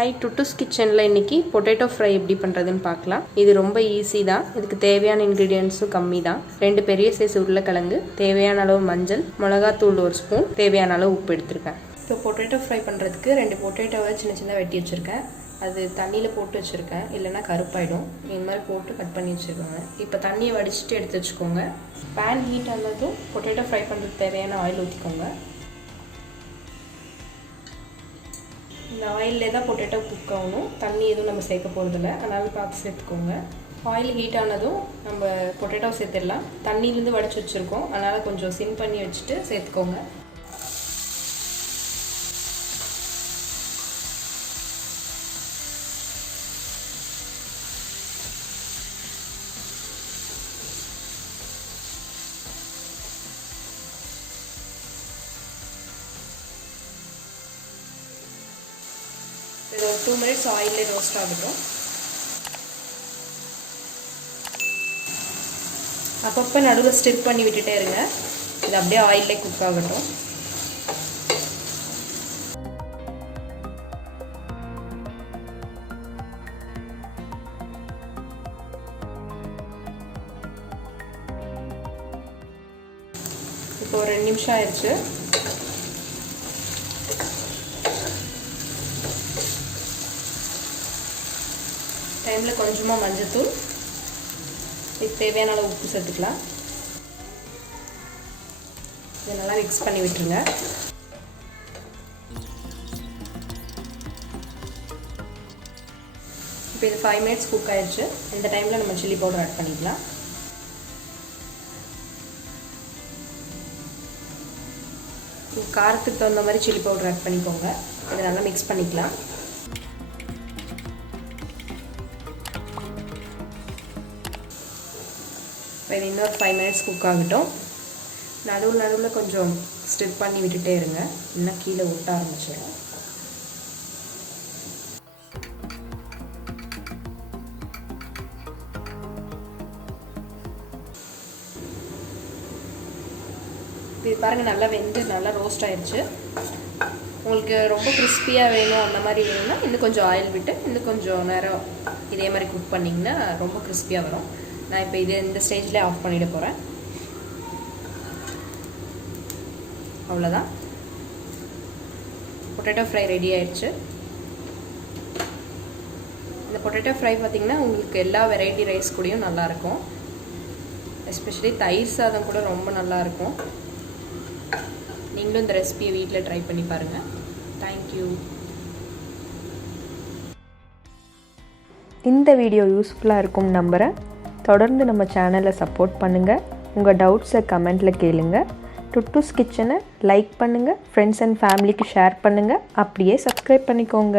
Hi டுட்டுஸ் கிச்சனில் இன்றைக்கி potato fry எப்படி பண்ணுறதுன்னு பார்க்கலாம். இது ரொம்ப ஈஸி தான். இதுக்கு தேவையான இன்க்ரீடியன்ஸும் கம்மி தான். 2 பெரிய சைஸ் உருளைக்கிழங்கு, தேவையான அளவு மஞ்சள், மிளகாத்தூள் 1 ஸ்பூன், தேவையான அளவு உப்பு எடுத்துருக்கேன். இப்போ பொட்டேட்டோ ஃப்ரை பண்ணுறதுக்கு 2 பொட்டேட்டோவை சின்ன சின்னதாக வெட்டி வச்சுருக்கேன். அது தண்ணியில் போட்டு வச்சுருக்கேன், இல்லைனா கருப்பாயிடும். இந்த மாதிரி போட்டு கட் பண்ணி வச்சுருக்கோங்க. இப்போ தண்ணியை வடிச்சிட்டு எடுத்து வச்சுக்கோங்க. பேன் ஹீட் ஆனதும் பொட்டேட்டோ ஃப்ரை பண்ணுறதுக்கு தேவையான ஆயில் ஊற்றிக்கோங்க. இந்த ஆயிலே தான் பொட்டேட்டோ குக் ஆகணும். தண்ணி எதுவும் நம்ம சேர்க்க போகிறதில்ல, அதனால் பார்த்து சேர்த்துக்கோங்க. ஆயில் ஹீட் ஆனதும் நம்ம பொட்டேட்டோ சேர்த்துடலாம். தண்ணியிலேருந்து வடிச்சு வச்சுருக்கோம், அதனால் கொஞ்சம் சிம் பண்ணி வச்சுட்டு சேர்த்துக்கோங்க. இது ஒரு 2 மினிட்ஸ் ஆயிலே ரோஸ்ட் ஆகட்டும். அப்பப்போ நடுவில் ஸ்டிர் பண்ணி விட்டுட்டே இருங்க. இது அப்படியே ஆயிலே குக் ஆகட்டும். இப்போ ஒரு 2 நிமிஷம் ஆயிடுச்சு. டைமில் கொஞ்சமாக மஞ்சத்தூள், இதுக்கு தேவையான அளவு உப்பு சேர்த்துக்கலாம். இதை நல்லா மிக்ஸ் பண்ணி விட்டுருங்க. இப்போ இது 5 மினிட்ஸ் குக் ஆயிடுச்சு. இந்த டைமில் நம்ம சில்லி பவுடர் ஆட் பண்ணிக்கலாம். காரத்துக்கு தகுந்த மாதிரி சில்லி பவுடர் ஆட் பண்ணிக்கோங்க. இதை நல்லா மிக்ஸ் பண்ணிக்கலாம். இது இன்னொரு 5 மினிட்ஸ் குக் ஆகட்டும். நடுவில் கொஞ்சம் ஸ்டிர் பண்ணி விட்டுட்டே இருங்க, இன்னும் கீழே ஒட்ட ஆரம்பிச்சிடும். இது பாருங்கள், நல்லா வெந்து நல்லா ரோஸ்ட் ஆயிடுச்சு. உங்களுக்கு ரொம்ப கிறிஸ்பியாக வேணும், அந்த மாதிரி வேணும்னா இன்னும் கொஞ்சம் ஆயில் விட்டு இன்னும் கொஞ்சம் நேரம் இதே மாதிரி குக் பண்ணிங்கன்னா ரொம்ப கிறிஸ்பியாக வரும். நான் இப்போ இந்த ஸ்டேஜ்லேயே ஆஃப் பண்ணிட போகிறேன். அவ்வளோதான், பொட்டேட்டோ ஃப்ரை ரெடி ஆயிடுச்சு. இந்த பொட்டேட்டோ ஃப்ரை பார்த்திங்கன்னா உங்களுக்கு எல்லா வெரைட்டி ரைஸ் கூடயும் நல்லாயிருக்கும். எஸ்பெஷலி தயிர் சாதம் கூட ரொம்ப நல்லாயிருக்கும். நீங்களும் இந்த ரெசிபியை வீட்டில் ட்ரை பண்ணி பாருங்கள். தேங்க்யூ. இந்த வீடியோ யூஸ்ஃபுல்லாக இருக்கும் நம்புகிறேன். தொடர்ந்து நம்ம சேனலை சப்போர்ட் பண்ணுங்கள். உங்கள் டவுட்ஸை கமெண்ட்டில் கேளுங்க. டுட்டூஸ் கிச்சனை லைக் பண்ணுங்கள், ஃப்ரெண்ட்ஸ் அண்ட் ஃபேமிலிக்கு ஷேர் பண்ணுங்கள், அப்படியே சப்ஸ்கிரைப் பண்ணிக்கோங்க.